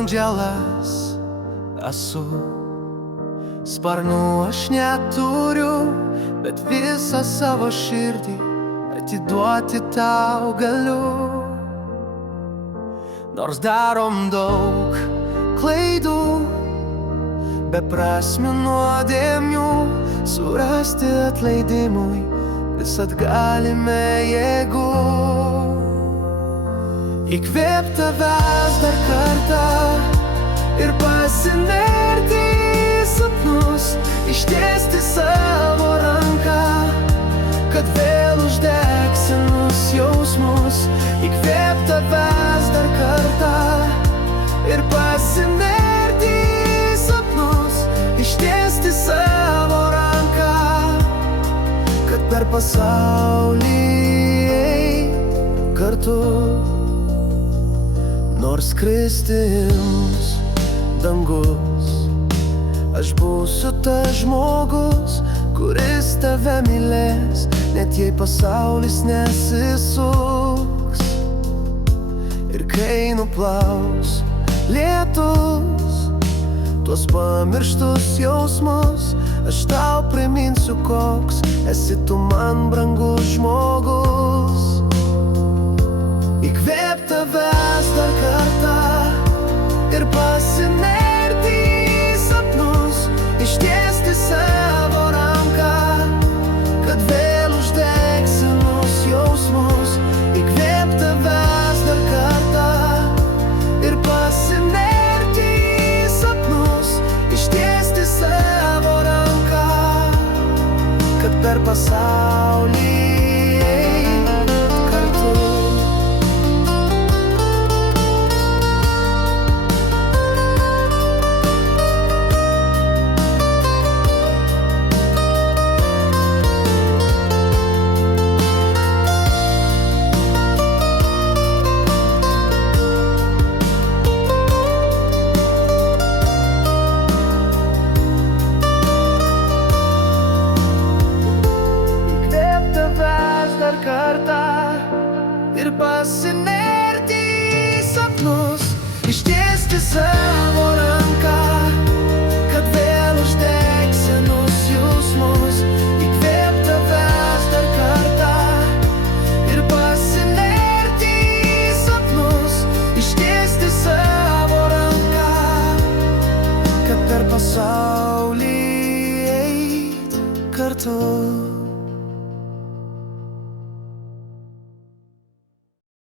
angelas esu. Sparnų aš neturiu, bet visą savo širdį atiduoti tau galiu. Nors darom daug klaidų, beprasmių nuodėmių, surasti atleidimui visad galime jėgų. Įkvėp tavęs dar kartą ir pasinerti į sapnus, ištiesti savo ranką, kad vėl uždeg senus jausmus. Įkvėp tavęs dar kartą ir pasinerti į sapnus, ištiesti savo ranką, kad per pasaulį eit kartu. Nors kristi ims dangus, aš būsiu tas žmogus, kuris tave mylės, net jei pasaulis nesisuks. Ir kai nuplaus lietus tuos pamirštus jausmus, aš tau priminsiu, koks esi tu man brangus žmogus. Įkvėp tavęs dar kartą ir pasinerti į sapnus, ištiesti savo ranką, kad vėl uždeg senus jausmus. Įkvėp tavęs dar kartą ir pasinerti į sapnus, ištiesti savo ranką, kad per pasaulį eit kartu. Ir pasinerti į sapnus, ištiesti savo ranką, kad vėl uždeg senus jausmus. Įkvėp tavęs dar kartą ir pasinerti į sapnus, ištiesti savo ranką, kad per pasaulį eit kartu.